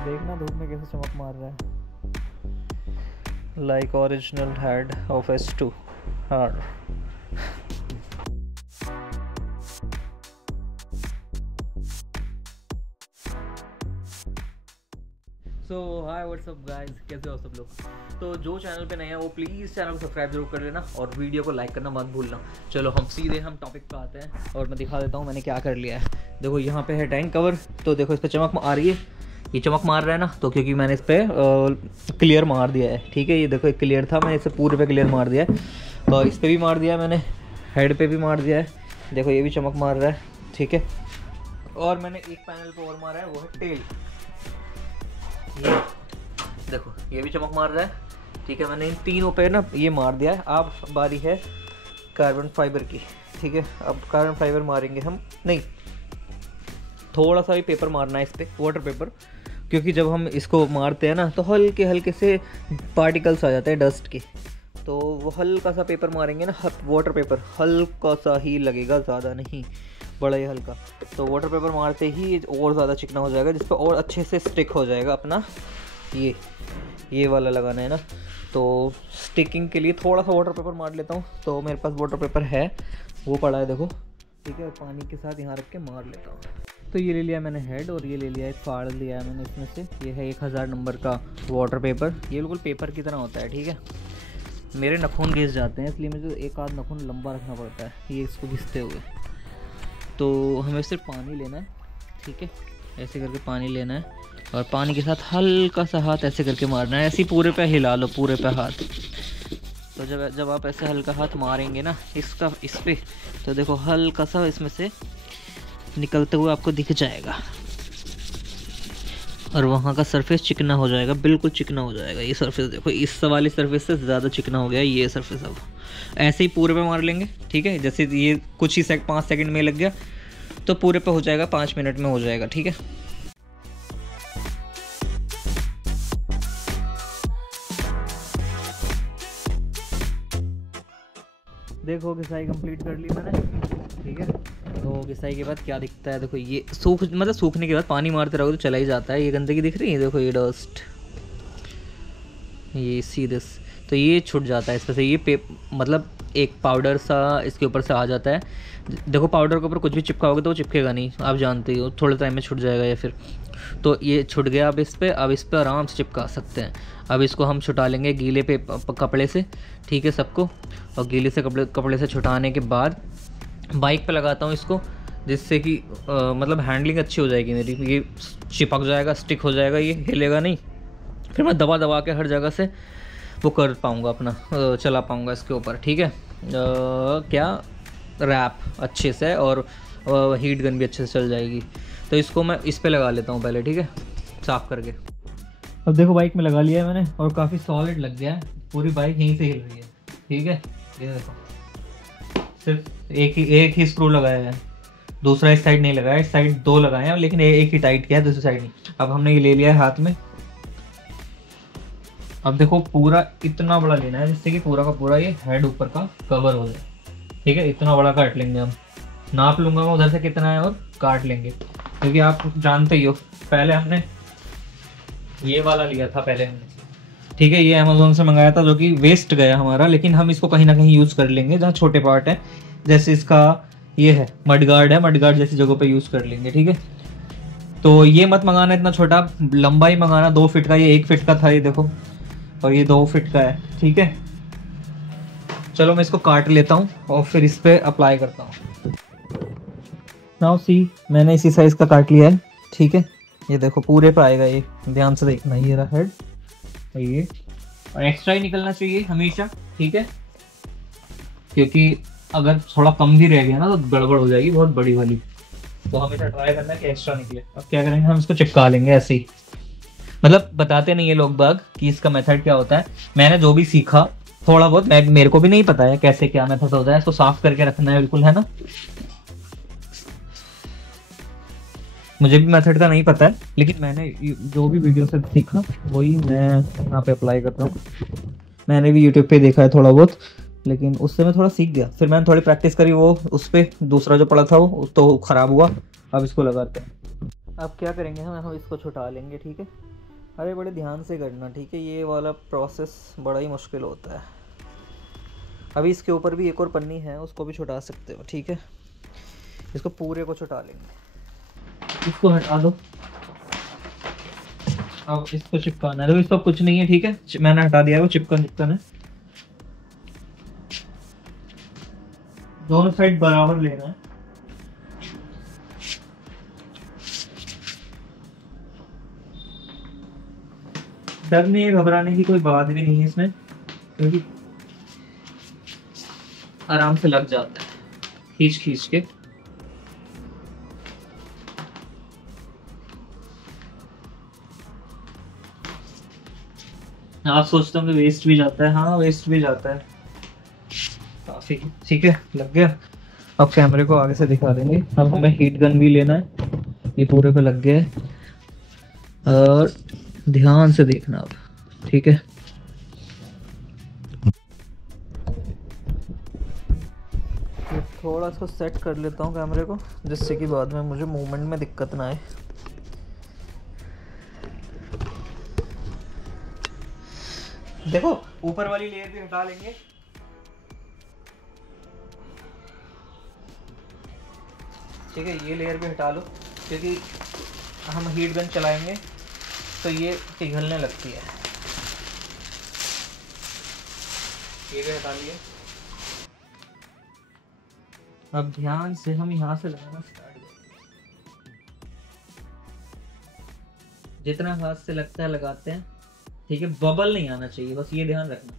देखना धूप में कैसे चमक मार रहा है, like original head of S2 hard. So hi what's up guys, कैसे हो सब लोग। तो जो चैनल पे नए हैं वो प्लीज़ चैनल को सब्सक्राइब जरूर कर लेना और वीडियो को लाइक करना मत भूलना। चलो हम सीधे टॉपिक पे आते हैं और मैं दिखा देता हूँ मैंने क्या कर लिया है। देखो यहाँ पे है टैंक कवर, तो देखो इस पर चमक आ रही है, ये चमक मार रहा है ना, तो क्योंकि मैंने इस पर क्लियर मार दिया है। ठीक है, ये देखो एक क्लियर था, मैंने इसे पूरे पे क्लियर मार दिया है और इस पर भी मार दिया है मैंने, हेड पे भी मार दिया है। देखो ये भी चमक मार रहा है। ठीक है, और मैंने एक पैनल पे और मारा है, वो है टेल। ये देखो ये भी चमक मार रहा है। ठीक है, मैंने इन तीनों पे ना ये मार दिया है। अब बारी है कार्बन फाइबर की। ठीक है, अब कार्बन फाइबर मारेंगे हम, नहीं थोड़ा सा भी पेपर मारना है इस पर, वाटर पेपर, क्योंकि जब हम इसको मारते हैं ना तो हल्के हल्के से पार्टिकल्स आ जाते हैं डस्ट के, तो वो हल्का सा पेपर मारेंगे ना, वाटर पेपर हल्का सा ही लगेगा, ज़्यादा नहीं, बड़ा ही हल्का। तो वाटर पेपर मारते ही और ज़्यादा चिकना हो जाएगा, जिस पर और अच्छे से स्टिक हो जाएगा अपना। ये वाला लगाना है ना, तो स्टिकिंग के लिए थोड़ा सा वाटर पेपर मार लेता हूँ। तो मेरे पास वाटर पेपर है, वो पड़ा है देखो। ठीक है, पानी के साथ यहाँ रख के मार लेता हूँ। तो ये ले लिया मैंने हेड और ये ले लिया है, फाड़ लिया है मैंने इसमें से। ये है 1000 नंबर का वाटर पेपर, ये बिल्कुल पेपर की तरह होता है। ठीक है, मेरे नाखून घिस जाते हैं, इसलिए मुझे एक आध नाखून लंबा रखना पड़ता है ये इसको घिसते हुए। तो हमें सिर्फ पानी लेना है। ठीक है, ऐसे करके पानी लेना है और पानी के साथ हल्का सा हाथ ऐसे करके मारना है, ऐसे पूरे पे हिला लो, पूरे पे हाथ। तो जब आप ऐसे हल्का हाथ मारेंगे ना इस पे, तो देखो हल्का सा इसमें से निकलते हुए आपको दिख जाएगा और वहाँ का सरफेस चिकना हो जाएगा, बिल्कुल चिकना हो जाएगा। ये सरफेस देखो, इस वाली सरफेस से ज़्यादा चिकना हो गया ये सरफेस। अब ऐसे ही पूरे पे मार लेंगे। ठीक है, जैसे ये कुछ ही 5 सेकंड में लग गया तो पूरे पे हो जाएगा, 5 मिनट में हो जाएगा। ठीक है, देखो घिसाई कंप्लीट कर ली मैंने। ठीक है, तो घिसाई के बाद क्या दिखता है, देखो ये सूखने के बाद पानी मारते रहोगे तो चला ही जाता है। ये गंदगी दिख रही है, देखो ये डस्ट, ये सीधे, तो ये छूट जाता है इस पर से। ये मतलब एक पाउडर सा इसके ऊपर से आ जाता है। देखो पाउडर के ऊपर कुछ भी चिपकाओगे तो वो चिपकेगा नहीं, आप जानते हो, थोड़े टाइम में छूट जाएगा या फिर। तो ये छूट गया। अब इस पर आराम से चिपका सकते हैं। अब इसको हम छुटा लेंगे गीले कपड़े से। ठीक है, सबको, और गीले से कपड़े से छुटाने के बाद बाइक पे लगाता हूँ इसको, जिससे कि मतलब हैंडलिंग अच्छी हो जाएगी मेरी। ये चिपक जाएगा, स्टिक हो जाएगा, ये हिलेगा नहीं। फिर मैं दबा के हर जगह से वो कर पाऊँगा, अपना चला पाऊँगा इसके ऊपर। ठीक है, क्या रैप अच्छे से, और हीट गन भी अच्छे से चल जाएगी। तो इसको मैं इस पे लगा लेता हूँ पहले। ठीक है, साफ़ करके। अब देखो बाइक में लगा लिया है मैंने और काफ़ी सॉलिड लग गया है, पूरी बाइक यहीं से हिल रही है। ठीक है, ये देखो सिर्फ एक ही स्क्रू लगाया है, दूसरा इस साइड नहीं लगाया, इस साइड 2 लगाए हैं, लेकिन एक ही टाइट किया है, दूसरी साइड नहीं। अब हमने ये ले लिया है हाथ में। अब देखो पूरा इतना बड़ा लेना है जिससे कि पूरा का पूरा ये हेड ऊपर का कवर हो जाए। ठीक है, इतना बड़ा काट लेंगे हम, नाप लूँगा मैं उधर से कितना है और काट लेंगे, क्योंकि आप जानते ही हो पहले हमने ये वाला लिया था पहले हमने। ठीक है, ये अमेज़ोन से मंगाया था जो कि वेस्ट गया हमारा, लेकिन हम इसको कहीं ना कहीं यूज़ कर लेंगे जहाँ छोटे पार्ट हैं, जैसे इसका ये है मडगार्ड है, मडगार्ड जैसी जगहों पे यूज़ कर लेंगे। ठीक है, तो ये मत मंगाना इतना छोटा, लंबा ही मंगाना, 2 फीट का। ये 1 फीट का था ये देखो, और ये 2 फीट का है। ठीक है, चलो मैं इसको काट लेता हूँ और फिर इस पर अप्लाई करता हूँ। नाउ सी, मैंने इसी साइज़ का काट लिया है। ठीक है, ये देखो पूरे पे आएगा, ये ध्यान से देखना। ये रहा हेड, ये और एक्स्ट्रा ही निकलना चाहिए हमेशा। ठीक है, क्योंकि अगर थोड़ा कम भी रह गया ना तो गड़बड़ हो जाएगी बहुत बड़ी वाली, तो हमेशा ट्राई करना है कि एक्स्ट्रा निकले। अब क्या करेंगे, हम इसको चिपका लेंगे ऐसे ही। मतलब बताते नहीं है लोग बाग कि इसका मेथड क्या होता है। मैंने जो भी सीखा थोड़ा बहुत, मेरे को भी नहीं पता है कैसे क्या मेथड होता है। इसको साफ करके रखना है बिल्कुल, है ना। मुझे भी मेथड का नहीं पता है, लेकिन मैंने जो भी वीडियो से सीखा वही मैं यहाँ पे अप्लाई करता हूँ। मैंने भी यूट्यूब पे देखा है थोड़ा बहुत, लेकिन उससे मैं थोड़ा सीख गया। फिर मैंने थोड़ी प्रैक्टिस करी, वो उस पर दूसरा जो पड़ा था वो तो ख़राब हुआ। अब इसको लगाते हैं। अब क्या करेंगे हम इसको छुटा लेंगे, ठीक है। अरे बड़े ध्यान से करना, ठीक है, ये वाला प्रोसेस बड़ा ही मुश्किल होता है। अभी इसके ऊपर भी एक और पन्नी है, उसको भी छुटा सकते हो, ठीक है। इसको पूरे को छुटा लेंगे, इसको हटा दो। अब इसको चिपकाना है, तो इसको कुछ नहीं है, ठीक है, मैंने हटा दिया है, वो चिपकन है। दोनों साइड बराबर लेना है। डरने या घबराने की कोई बात भी नहीं है इसमें, क्योंकि आराम से लग जाता है खींच खींच के। आप सोचते होंगे वेस्ट भी जाता है, हाँ वेस्ट भी जाता है काफी, ठीक है, लग गया। अब कैमरे को आगे से दिखा देंगे। अब हमें हीट गन भी लेना है, ये पूरे पे लग गया है, और ध्यान से देखना अब, ठीक है। थोड़ा सा सेट कर लेता हूँ कैमरे को, जिससे कि बाद में मुझे मूवमेंट में दिक्कत ना आए। देखो ऊपर वाली लेयर भी हटा लेंगे, ठीक है, ये लेयर भी हटा लो, क्योंकि हम हीट गन चलाएंगे तो ये पिघलने लगती है। ये भी हटा लिए। अब ध्यान से हम यहाँ से लगाना स्टार्ट करेंगे, जितना हाथ से लगता है लगाते हैं, ठीक है। बबल नहीं आना चाहिए, बस ये ध्यान रखना।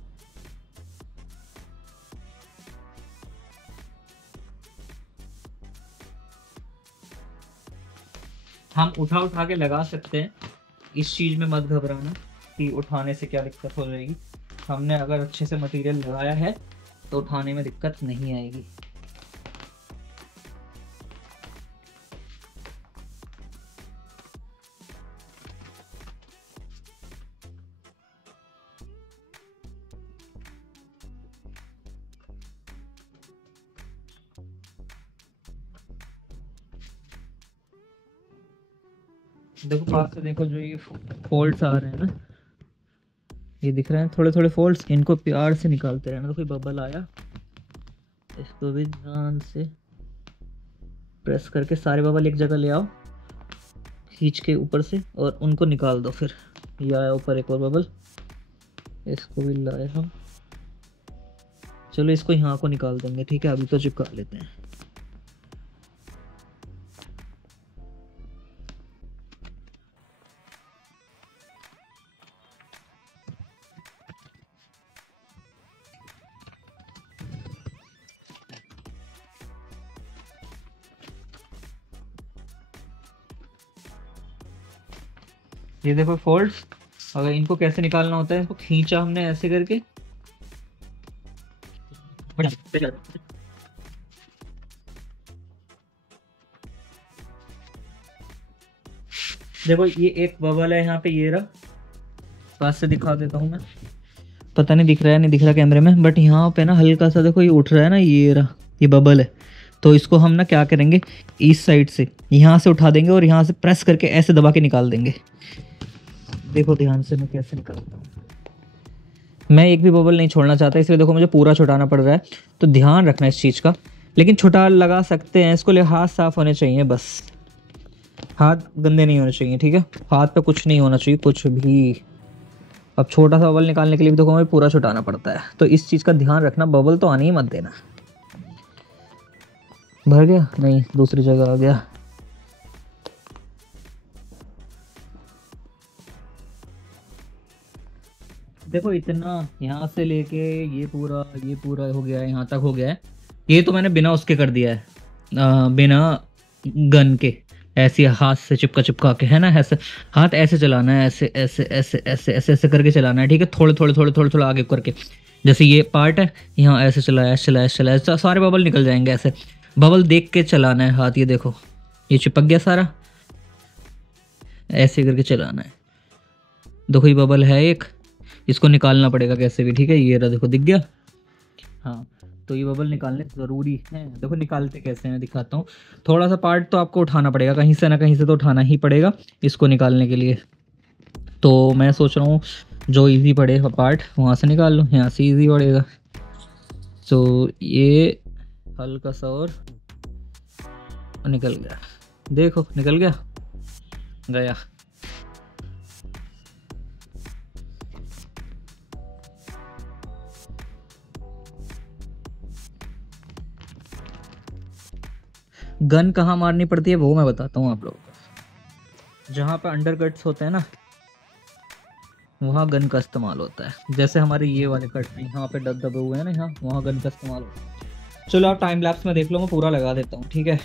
हम उठा के लगा सकते हैं, इस चीज में मत घबराना कि उठाने से क्या दिक्कत हो जाएगी। हमने अगर अच्छे से मटेरियल लगाया है तो उठाने में दिक्कत नहीं आएगी। देखो पास से देखो, जो ये फोल्ड्स आ रहे हैं ना, ये दिख रहे हैं थोड़े थोड़े फोल्ड्स, इनको प्यार से निकालते रहना। तो कोई बबल आया, इसको भी ध्यान से प्रेस करके सारे बबल एक जगह ले आओ, खींच के ऊपर से, और उनको निकाल दो। फिर ये आया ऊपर एक और बबल, इसको भी लाए हम। चलो इसको यहाँ को निकाल देंगे, ठीक है। अभी तो चिपका लेते हैं। ये देखो फोल्ड्स, अगर इनको कैसे निकालना होता है, इसको खींचा हमने ऐसे करके, देखो ये एक बबल है यहाँ पे, ये रहा, पास से दिखा देता हूँ मैं, पता नहीं दिख रहा है नहीं दिख रहा कैमरे में, बट यहाँ पे ना हल्का सा देखो ये उठ रहा है ना, ये रहा, ये बबल है। तो इसको हम ना क्या करेंगे, इस साइड से यहाँ से उठा देंगे और यहाँ से प्रेस करके ऐसे दबा के निकाल देंगे। देखो ध्यान से मैं कैसे निकालता हूँ। मैं एक भी बबल नहीं छोड़ना चाहता, इसलिए देखो मुझे पूरा छुटाना पड़ रहा है। तो ध्यान रखना इस चीज़ का, लेकिन छुटा लगा सकते हैं इसको, हाथ साफ होने चाहिए बस, हाथ गंदे नहीं होने चाहिए, ठीक है। हाथ पे कुछ नहीं होना चाहिए, कुछ भी। अब छोटा सा बबल निकालने के लिए भी देखो हमें पूरा छुटाना पड़ता है, तो इस चीज़ का ध्यान रखना, बबल तो आने ही मत देना। भर गया? नहीं, दूसरी जगह आ गया। देखो इतना यहाँ से लेके ये पूरा हो गया है, यहाँ तक हो गया है। ये तो मैंने बिना उसके कर दिया है, बिना गन के, ऐसे हाथ से चिपका के, है ना। ऐसे हाथ ऐसे चलाना है, ऐसे ऐसे ऐसे ऐसे ऐसे ऐसे करके चलाना है, ठीक है। थोड़े आगे करके, जैसे ये पार्ट है, यहाँ ऐसे चलाया, सारे बबल निकल जाएंगे। ऐसे बबल देख के चलाना है हाथ। ये देखो ये चिपक गया सारा, ऐसे करके चलाना है। देखो ये बबल है एक, इसको निकालना पड़ेगा कैसे भी, ठीक है। ये रहा, देखो दिख गया। हाँ, तो ये बबल निकालने ज़रूरी है। देखो निकालते कैसे हैं, मैं दिखाता हूँ। थोड़ा सा पार्ट तो आपको उठाना पड़ेगा, कहीं से ना कहीं से तो उठाना ही पड़ेगा इसको निकालने के लिए। तो मैं सोच रहा हूँ जो इजी पड़े पार्ट वहाँ से निकाल लूँ, यहाँ से इजी पड़ेगा। तो ये हल्का सा और निकल गया, देखो निकल गया। गन कहाँ मारनी पड़ती है वो मैं बताता हूँ आप लोगों को। जहाँ पे अंडर कट्स होते हैं ना, वहाँ गन का इस्तेमाल होता है। जैसे हमारे ये वाले कट यहाँ पे दबे हुए हैं ना, यहाँ वहाँ गन का इस्तेमाल होता है। चलो आप टाइम लैप्स में देख लो, मैं पूरा लगा देता हूँ, ठीक है।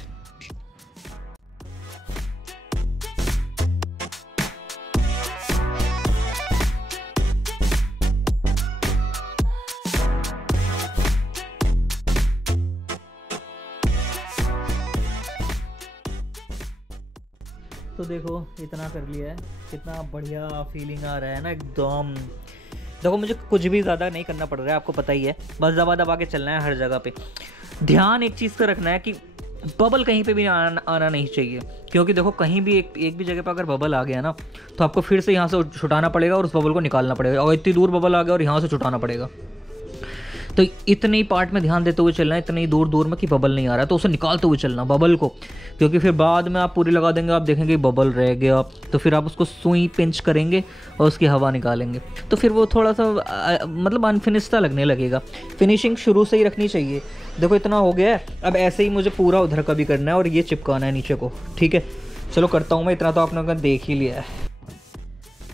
तो देखो इतना कर लिया है, कितना बढ़िया फीलिंग आ रहा है ना एकदम। देखो मुझे कुछ भी ज़्यादा नहीं करना पड़ रहा है, आपको पता ही है, बस दबा दबा के चलना है हर जगह पे। ध्यान एक चीज़ का रखना है कि बबल कहीं पे भी आना नहीं चाहिए, क्योंकि देखो कहीं भी एक भी जगह पर अगर बबल आ गया ना तो आपको फिर से यहाँ से छुटाना पड़ेगा और उस बबल को निकालना पड़ेगा, और इतनी दूर बबल आ गया और यहाँ से छुटाना पड़ेगा। तो इतने ही पार्ट में ध्यान देते हुए चलना है, इतनी दूर दूर में कि बबल नहीं आ रहा है, तो उसे निकालते हुए चलना बबल को, क्योंकि फिर बाद में आप पूरी लगा देंगे, आप देखेंगे बबल रह गया, तो फिर आप उसको सुई पिंच करेंगे और उसकी हवा निकालेंगे, तो फिर वो थोड़ा सा मतलब अनफिनिश सा लगने लगेगा। फिनिशिंग शुरू से ही रखनी चाहिए। देखो इतना हो गया है, अब ऐसे ही मुझे पूरा उधर का भी करना है और ये चिपकाना है नीचे को, ठीक है। चलो करता हूँ मैं, इतना तो आपने देख ही लिया है।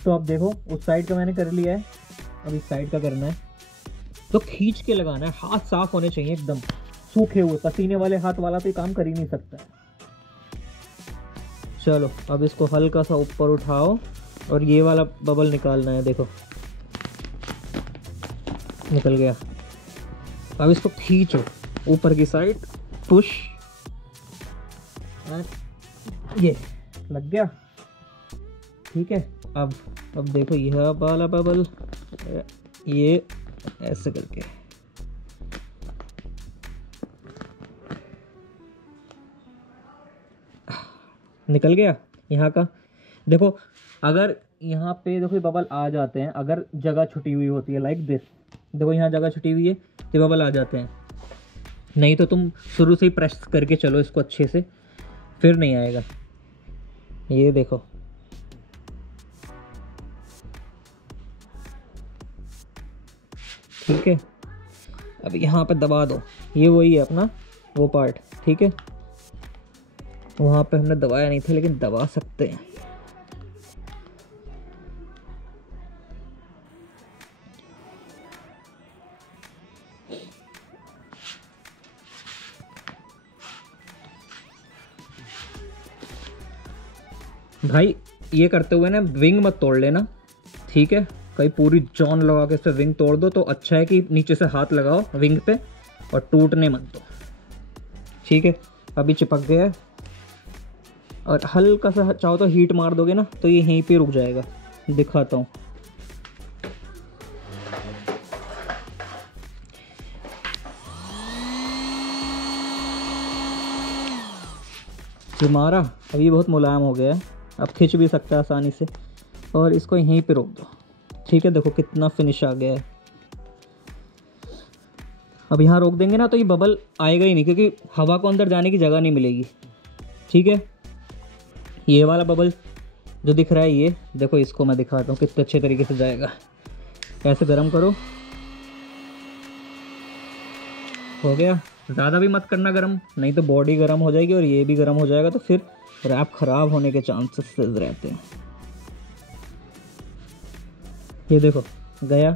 तो अब देखो उस साइड का मैंने कर लिया है, अब इस साइड का करना है। तो खींच के लगाना है, हाथ साफ होने चाहिए एकदम, सूखे हुए पसीने वाले हाथ वाला तो ये काम कर ही नहीं सकता है। चलो अब इसको हल्का सा ऊपर उठाओ और ये वाला बबल निकालना है, देखो निकल गया। अब इसको खींचो ऊपर की साइड, पुश, ये लग गया, ठीक है। अब देखो यह वाला बबल, ये ऐसे करके निकल गया यहाँ का। देखो अगर यहाँ पे देखो बबल आ जाते हैं, अगर जगह छुटी हुई होती है लाइक दिस, देखो यहाँ जगह छुटी हुई है तो बबल आ जाते हैं, नहीं तो तुम शुरू से ही प्रेस करके चलो इसको अच्छे से, फिर नहीं आएगा। ये देखो ठीक है। अब यहाँ पे दबा दो, ये वही है अपना वो पार्ट, ठीक है। वहाँ पे हमने दबाया नहीं था लेकिन दबा सकते हैं। भाई ये करते हुए ना विंग मत तोड़ लेना, ठीक है। कहीं पूरी जान लगा के इस पर विंग तोड़ दो तो अच्छा है कि नीचे से हाथ लगाओ विंग पे और टूटने मत दो, ठीक है। अभी चिपक गया है और हल्का सा चाहो तो हीट मार दोगे ना तो ये यहीं पे रुक जाएगा, दिखाता हूँ। ये मारा, अब ये बहुत मुलायम हो गया है, अब खींच भी सकता है आसानी से, और इसको यहीं पे रोक दो, ठीक है। देखो कितना फिनिश आ गया है। अब यहाँ रोक देंगे ना तो ये बबल आएगा ही नहीं, क्योंकि हवा को अंदर जाने की जगह नहीं मिलेगी, ठीक है। ये वाला बबल जो दिख रहा है ये देखो, इसको मैं दिखाता हूँ कितने अच्छे तरीके से जाएगा। ऐसे गर्म करो, हो गया। ज़्यादा भी मत करना गर्म, नहीं तो बॉडी गर्म हो जाएगी और ये भी गर्म हो जाएगा, तो फिर रैप ख़राब होने के चांसेस रहते हैं। ये देखो गया,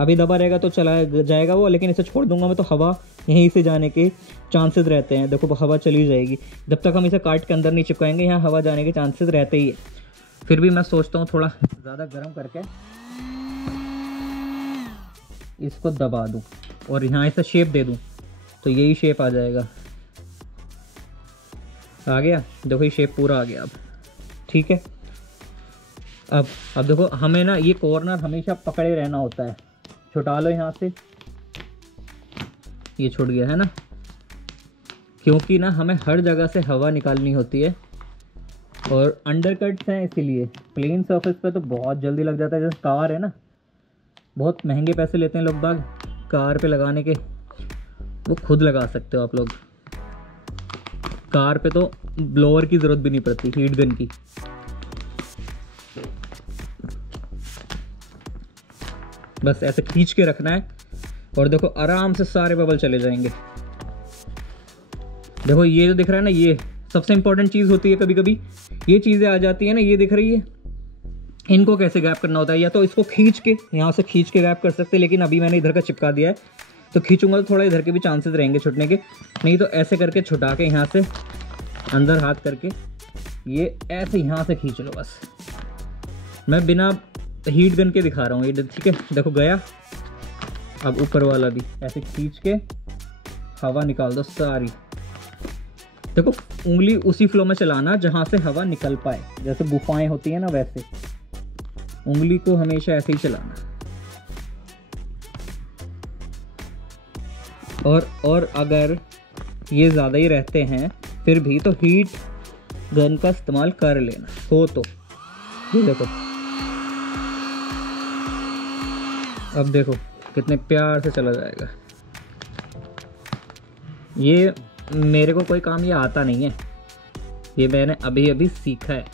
अभी दबा रहेगा तो चला जाएगा वो, लेकिन इसे छोड़ दूंगा मैं तो हवा यहीं से जाने के चांसेस रहते हैं। देखो हवा चली जाएगी, जब तक हम इसे काट के अंदर नहीं चिपकाएंगे यहाँ हवा जाने के चांसेस रहते ही है। फिर भी मैं सोचता हूँ थोड़ा ज़्यादा गर्म करके इसको दबा दूँ और यहाँ इसे शेप दे दूँ तो यही शेप आ जाएगा। आ गया, देखो ये शेप पूरा आ गया अब, ठीक है। अब देखो हमें ना ये कॉर्नर हमेशा पकड़े रहना होता है, छुटा लो यहाँ से, ये छूट गया है ना, क्योंकि ना हमें हर जगह से हवा निकालनी होती है और अंडरकट्स हैं, इसीलिए प्लेन सरफेस पे तो बहुत जल्दी लग जाता है। जैसे कार है ना, बहुत महंगे पैसे लेते हैं लोग बाग कार पे लगाने के, वो खुद लगा सकते हो आप लोग। कार पे तो ब्लोअर की ज़रूरत भी नहीं पड़ती, हीट गन की। बस ऐसे खींच के रखना है और देखो आराम से सारे बबल चले जाएंगे। देखो ये जो दिख रहा है ना, ये सबसे इंपॉर्टेंट चीज़ होती है। कभी कभी ये चीज़ें आ जाती है ना, ये दिख रही है, इनको कैसे गैप करना होता है। या तो इसको खींच के, यहाँ से खींच के गैप कर सकते हैं, लेकिन अभी मैंने इधर का चिपका दिया है, तो खींचूंगा तो थोड़ा इधर के भी चांसेस रहेंगे छुटने के। नहीं तो ऐसे करके छुटा के यहाँ से अंदर हाथ करके ये ऐसे यहाँ से खींच लो बस। मैं बिना हीट गन के दिखा रहा हूँ ये, ठीक है। देखो गया। अब ऊपर वाला भी ऐसे खींच के हवा निकाल दो सारी। देखो उंगली उसी फ्लो में चलाना जहाँ से हवा निकल पाए, जैसे गुफाएं होती है ना वैसे उंगली को हमेशा ऐसे ही चलाना। और अगर ये ज़्यादा ही रहते हैं फिर भी तो हीट गन का इस्तेमाल कर लेना हो तो। ये देखो, अब देखो कितने प्यार से चला जाएगा। ये मेरे को कोई काम ये आता नहीं है, ये मैंने अभी अभी सीखा है।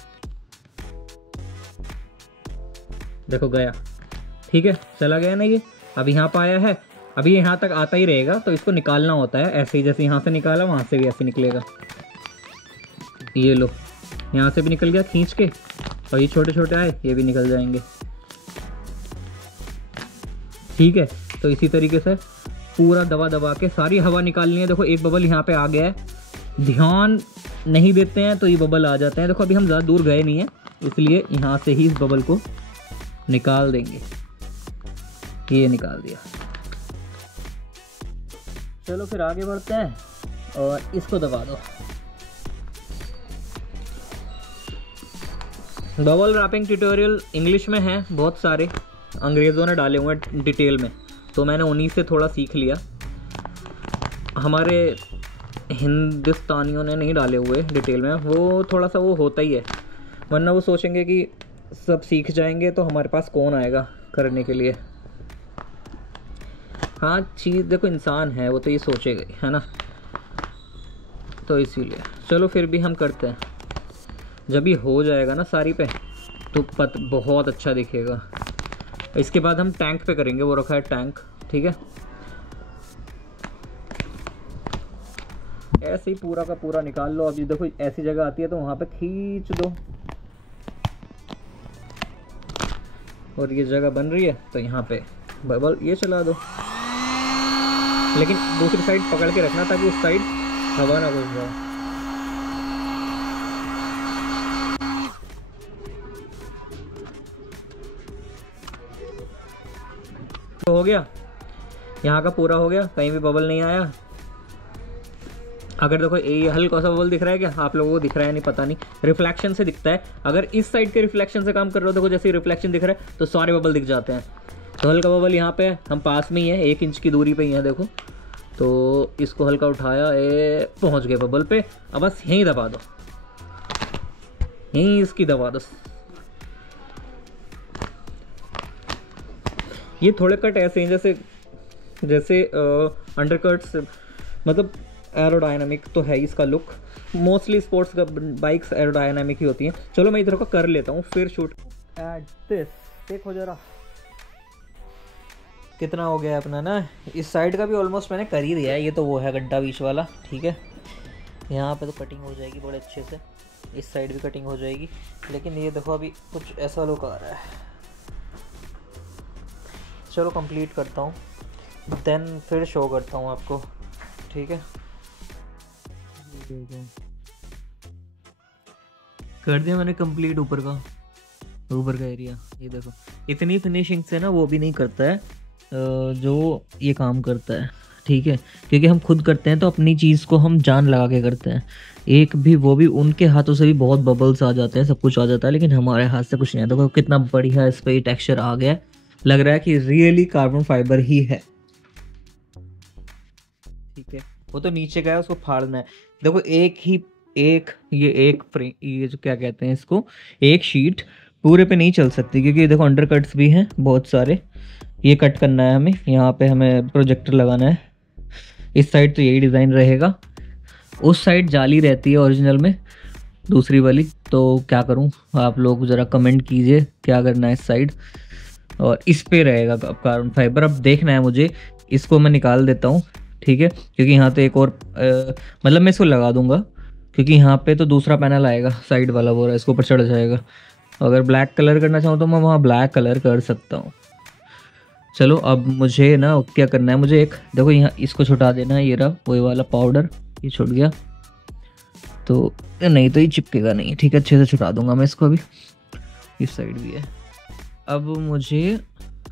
देखो गया, ठीक है, चला गया ना ये। अब यहाँ पर आया है, अभी यहाँ तक आता ही रहेगा, तो इसको निकालना होता है ऐसे ही। जैसे यहाँ से निकाला वहाँ से भी ऐसे निकलेगा। ये लो, यहाँ से भी निकल गया खींच के, और ये छोटे छोटे आए ये भी निकल जाएंगे, ठीक है। तो इसी तरीके से पूरा दबा दबा के सारी हवा निकालनी है। देखो एक बबल यहाँ पे आ गया है, ध्यान नहीं देते हैं तो ये बबल आ जाते हैं। देखो अभी हम ज़्यादा दूर गए नहीं हैं, इसलिए यहाँ से ही इस बबल को निकाल देंगे। ये निकाल दिया। चलो फिर आगे बढ़ते हैं और इसको दबा दो। बबल रैपिंग ट्यूटोरियल इंग्लिश में है, बहुत सारे अंग्रेज़ों ने डाले हुए हैं डिटेल में, तो मैंने उन्हीं से थोड़ा सीख लिया। हमारे हिंदुस्तानियों ने नहीं डाले हुए डिटेल में, वो थोड़ा सा वो होता ही है, वरना वो सोचेंगे कि सब सीख जाएंगे तो हमारे पास कौन आएगा करने के लिए। हाँ चीज़ देखो, इंसान है वो तो ये सोचेगा ही, है ना। तो इसीलिए चलो फिर भी हम करते हैं। जब ये हो जाएगा ना सारी पे तो बहुत अच्छा दिखेगा। इसके बाद हम टैंक पे करेंगे, वो रखा है टैंक, ठीक है। ऐसे ही पूरा का पूरा निकाल लो। अभी देखो ऐसी जगह आती है तो वहाँ पे खींच दो, और ये जगह बन रही है तो यहाँ पे बबल ये चला दो, लेकिन दूसरी साइड पकड़ के रखना ताकि उस साइड हवा ना घुस जाए। तो हो गया, यहाँ का पूरा हो गया, कहीं भी बबल नहीं आया। अगर देखो ये हल्का सा बबल दिख रहा है, क्या आप लोगों को दिख रहा है नहीं पता नहीं, रिफ्लेक्शन से दिखता है। अगर इस साइड के रिफ्लेक्शन से काम कर रहे हो, देखो जैसे रिफ्लेक्शन दिख रहा है तो सारे बबल दिख जाते हैं। तो हल्का बबल यहाँ पे हम पास में ही है, 1 इंच की दूरी पे ही है देखो। तो इसको हल्का उठाया, पहुँच गए बबल पे। अब बस यहीं दबा दो, यहीं इसकी दबा दो। ये थोड़े कट ऐसे हैं जैसे अंडरकट्स, मतलब एरोडायनामिक तो है इसका look. Mostly sports bikes aerodynamic ही होती हैं। चलो मैं इधर को कर लेता हूँ फिर शूट। एट दिस देखो जरा कितना हो गया अपना ना। इस साइड का भी ऑलमोस्ट मैंने कर ही दिया है। ये तो वो है गड्ढा बीच वाला, ठीक है। यहाँ पे तो कटिंग हो जाएगी बड़े अच्छे से, इस साइड भी कटिंग हो जाएगी। लेकिन ये देखो अभी कुछ ऐसा लुक आ रहा है। चलो कंप्लीट करता हूँ, देन फिर शो करता हूँ आपको, ठीक है। कर दिया मैंने कंप्लीट ऊपर का एरिया। ये देखो इतनी फिनिशिंग से ना वो भी नहीं करता है जो ये काम करता है, ठीक है। क्योंकि हम खुद करते हैं तो अपनी चीज़ को हम जान लगा के करते हैं। एक भी वो भी उनके हाथों से भी बहुत बबल्स आ जाते हैं, सब कुछ आ जाता है, लेकिन हमारे हाथ से कुछ नहीं आता। देखो कितना बढ़िया इस पर टेक्सचर आ गया, लग रहा है कि रियली कार्बन फाइबर ही है। ठीक है, वो तो नीचे का है, उसको फाड़ना है। देखो ये जो क्या कहते हैं इसको, एक शीट पूरे पे नहीं चल सकती, क्योंकि देखो अंडर कट्स भी हैं बहुत सारे। ये कट करना है हमें, यहाँ पे हमें प्रोजेक्टर लगाना है। इस साइड तो यही डिज़ाइन रहेगा, उस साइड जाली रहती है ओरिजिनल में दूसरी वाली। तो क्या करूँ, आप लोग ज़रा कमेंट कीजिए क्या करना है इस साइड। और इस पे रहेगा अब कार्बन फाइबर। अब देखना है मुझे, इसको मैं निकाल देता हूँ, ठीक है, क्योंकि यहाँ तो एक और मतलब मैं इसको लगा दूंगा, क्योंकि यहाँ पे तो दूसरा पैनल आएगा साइड वाला, वो इसके ऊपर चढ़ जाएगा। अगर ब्लैक कलर करना चाहूँ तो मैं वहाँ ब्लैक कलर कर सकता हूँ। चलो अब मुझे ना क्या करना है, मुझे एक देखो यहाँ इसको छुटा देना है, ये रहा वही वाला पाउडर, ये छुट गया तो नहीं तो ये चिपकेगा नहीं, ठीक है, अच्छे से छुटा दूंगा मैं इसको। अभी इस साइड भी है। अब मुझे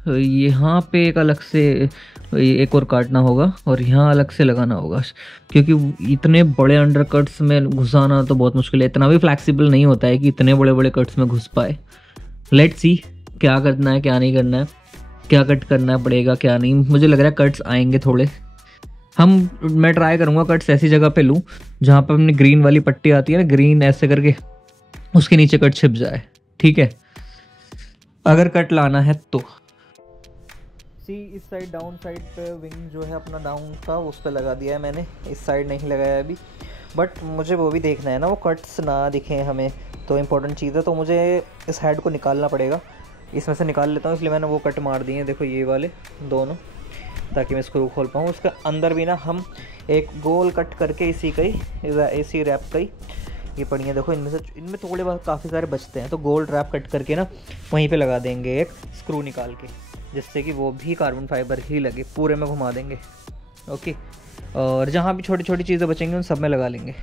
यहाँ पे एक अलग से एक और काटना होगा और यहाँ अलग से लगाना होगा, क्योंकि इतने बड़े अंडर कट्स में घुसाना तो बहुत मुश्किल है। इतना भी फ्लैक्सिबल नहीं होता है कि इतने बड़े बड़े कट्स में घुस पाए। लेट्स सी क्या करना है क्या नहीं करना है, क्या कट करना पड़ेगा क्या नहीं। मुझे लग रहा है कट्स आएंगे थोड़े। मैं ट्राई करूँगा कट्स ऐसी जगह पे लूँ जहाँ पर अपनी ग्रीन वाली पट्टी आती है ना, ग्रीन ऐसे करके उसके नीचे कट छिप जाए, ठीक है, अगर कट लाना है तो। इस साइड डाउन साइड पे विंग जो है अपना डाउन था उस पर लगा दिया है मैंने, इस साइड नहीं लगाया अभी। बट मुझे वो भी देखना है ना, वो कट्स ना दिखें हमें, तो इम्पोर्टेंट चीज़ है। तो मुझे इस हेड को निकालना पड़ेगा, इसमें से निकाल लेता हूँ, इसलिए मैंने वो कट मार दिए हैं, देखो ये वाले दोनों, ताकि मैं स्क्रू खोल पाऊँ। उसके अंदर भी ना हम एक गोल कट करके इसी रैप का ही ये पड़ी है, देखो इनमें थोड़े बहुत काफ़ी सारे बचते हैं, तो गोल्ड रैप कट करके ना वहीं पे लगा देंगे एक स्क्रू निकाल के, जिससे कि वो भी कार्बन फाइबर ही लगे, पूरे में घुमा देंगे। ओके, और जहाँ भी छोटी छोटी चीज़ें बचेंगी उन सब में लगा लेंगे।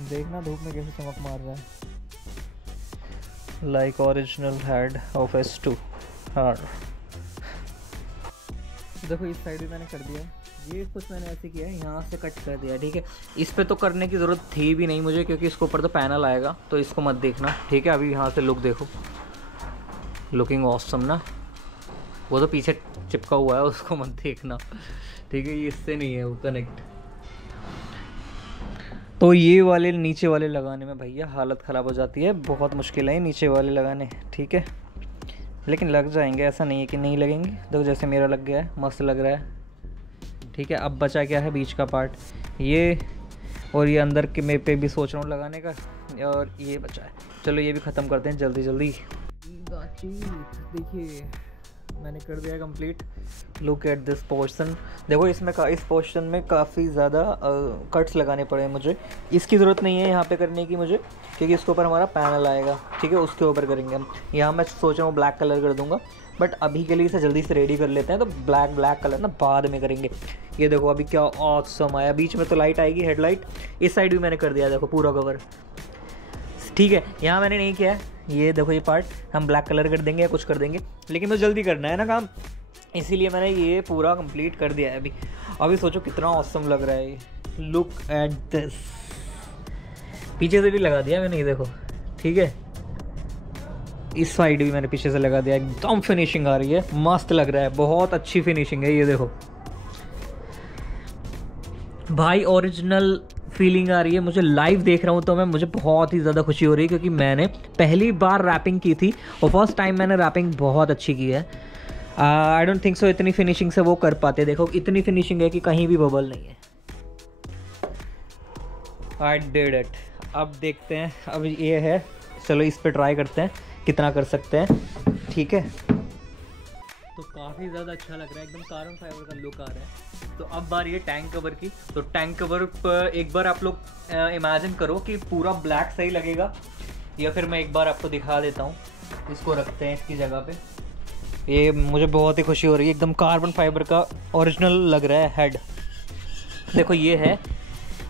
देखना धूप में कैसे चमक मार रहा है, like original head of S2 hard. देखो इस साइड भी मैंने कर दिया, ये कुछ मैंने ऐसे किया है, यहाँ से कट कर दिया, ठीक है। इस पे तो करने की ज़रूरत थी भी नहीं मुझे, क्योंकि इसके ऊपर तो पैनल आएगा, तो इसको मत देखना, ठीक है। अभी यहाँ से लुक देखो, लुकिंग ऑसम ना, वो तो पीछे चिपका हुआ है, उसको मत देखना, ठीक है, ये इससे नहीं है वो कनेक्ट। तो ये वाले नीचे वाले लगाने में भैया हालत ख़राब हो जाती है, बहुत मुश्किल है नीचे वाले लगाने, ठीक है, लेकिन लग जाएंगे, ऐसा नहीं है कि नहीं लगेंगे। देखो जैसे मेरा लग गया है, मस्त लग रहा है, ठीक है। अब बचा क्या है, बीच का पार्ट ये, और ये अंदर के मैं पे भी सोच रहा हूँ लगाने का, और ये बचा है। चलो ये भी ख़त्म करते हैं जल्दी जल्दी। देखिए मैंने कर दिया complete. Look at this portion, देखो इसमें इस पोर्शन में काफ़ी ज़्यादा कट्स लगाने पड़े मुझे। इसकी ज़रूरत नहीं है यहाँ पे करने की मुझे, क्योंकि इसके ऊपर हमारा पैनल आएगा, ठीक है, उसके ऊपर करेंगे हम। यहाँ मैं सोच रहा हूँ ब्लैक कलर कर दूँगा, बट अभी के लिए इसे जल्दी से रेडी कर लेते हैं, तो ब्लैक कलर ना बाद में करेंगे। ये देखो अभी क्या ऑसम आया, बीच में तो लाइट आएगी, हेडलाइट। इस साइड भी मैंने कर दिया, देखो पूरा कवर, ठीक है। यहाँ मैंने नहीं किया है, ये देखो ये पार्ट हम ब्लैक कलर कर देंगे या कुछ कर देंगे, लेकिन तो जल्दी करना है ना काम, इसीलिए मैंने ये पूरा कंप्लीट कर दिया है अभी सोचो कितना ऑसम लग रहा है ये। लुक एट दिस, पीछे से भी लगा दिया मैंने, ये देखो, ठीक है। इस साइड भी मैंने पीछे से लगा दिया, एकदम फिनिशिंग आ रही है, मस्त लग रहा है, बहुत अच्छी फिनिशिंग है। ये देखो भाई, ओरिजिनल फीलिंग आ रही है मुझे, लाइव देख रहा हूँ तो मुझे बहुत ही ज़्यादा खुशी हो रही है, क्योंकि मैंने पहली बार रैपिंग की थी और फर्स्ट टाइम मैंने रैपिंग बहुत अच्छी की है। आई डोंट थिंक सो इतनी फिनिशिंग से वो कर पाते, देखो इतनी फिनिशिंग है कि कहीं भी बबल नहीं है। I did it. अब देखते हैं, अब ये है, चलो इस पर ट्राई करते हैं कितना कर सकते हैं, ठीक है। तो काफ़ी ज़्यादा अच्छा लग रहा है, एकदम कार्बन फाइबर का लुक आ रहा है। तो अब बारी है टैंक कवर की। तो टैंक कवर पर एक बार आप लोग इमेजिन करो कि पूरा ब्लैक सही लगेगा, या फिर मैं एक बार आपको दिखा देता हूँ। इसको रखते हैं इसकी जगह पे। ये मुझे बहुत ही खुशी हो रही है, एकदम कार्बन फाइबर का ओरिजिनल लग रहा है हेड। देखो ये है,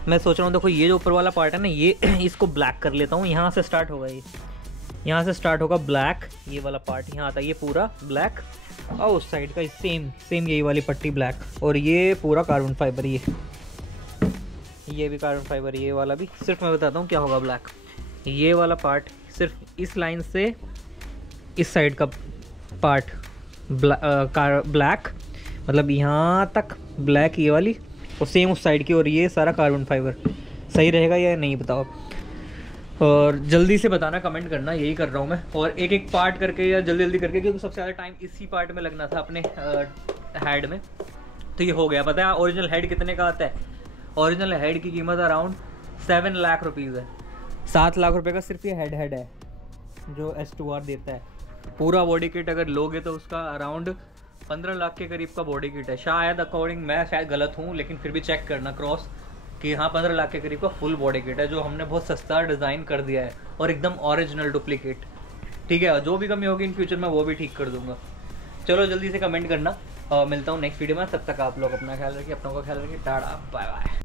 मैं सोच रहा हूँ, देखो ये जो ऊपर वाला पार्ट है ना, ये इसको ब्लैक कर लेता हूँ। यहाँ से स्टार्ट होगा, ये यहाँ से स्टार्ट होगा ब्लैक, ये वाला पार्ट यहाँ आता है, ये पूरा ब्लैक, और उस साइड का सेम यही वाली पट्टी ब्लैक, और ये पूरा कार्बन फाइबर, ये भी कार्बन फाइबर, ये वाला भी। सिर्फ मैं बताता हूँ क्या होगा ब्लैक। ये वाला पार्ट सिर्फ इस लाइन से इस साइड का पार्ट ब्लैक, मतलब यहाँ तक ब्लैक ये वाली, और सेम उस साइड की, और ये सारा कार्बन फाइबर। सही रहेगा या नहीं बताओ, और जल्दी से बताना, कमेंट करना, यही कर रहा हूँ मैं। और एक एक पार्ट करके या जल्दी जल्दी करके, क्योंकि सबसे ज़्यादा टाइम इसी पार्ट में लगना था अपने हेड में। तो ये हो गया। पता है ओरिजिनल हेड कितने का आता है? ओरिजिनल हेड की कीमत अराउंड 7 लाख रुपीज़ है। 7 लाख रुपए का सिर्फ ये हेड है जो S2R देता है। पूरा बॉडी किट अगर लोगे तो उसका अराउंड 15 लाख के करीब का बॉडी किट है शायद, अकॉर्डिंग, मैं शायद गलत हूँ लेकिन फिर भी चेक करना क्रॉस, कि हाँ 15 लाख के करीब का फुल बॉडी किट है, जो हमने बहुत सस्ता डिज़ाइन कर दिया है और एकदम ओरिजिनल डुप्लीकेट। ठीक है, जो भी कमी होगी इन फ्यूचर में वो भी ठीक कर दूंगा। चलो जल्दी से कमेंट करना, मिलता हूँ नेक्स्ट वीडियो में। तब तक आप लोग अपना ख्याल रखिए, अपनों का ख्याल रखिए। टाटा, बाय बाय।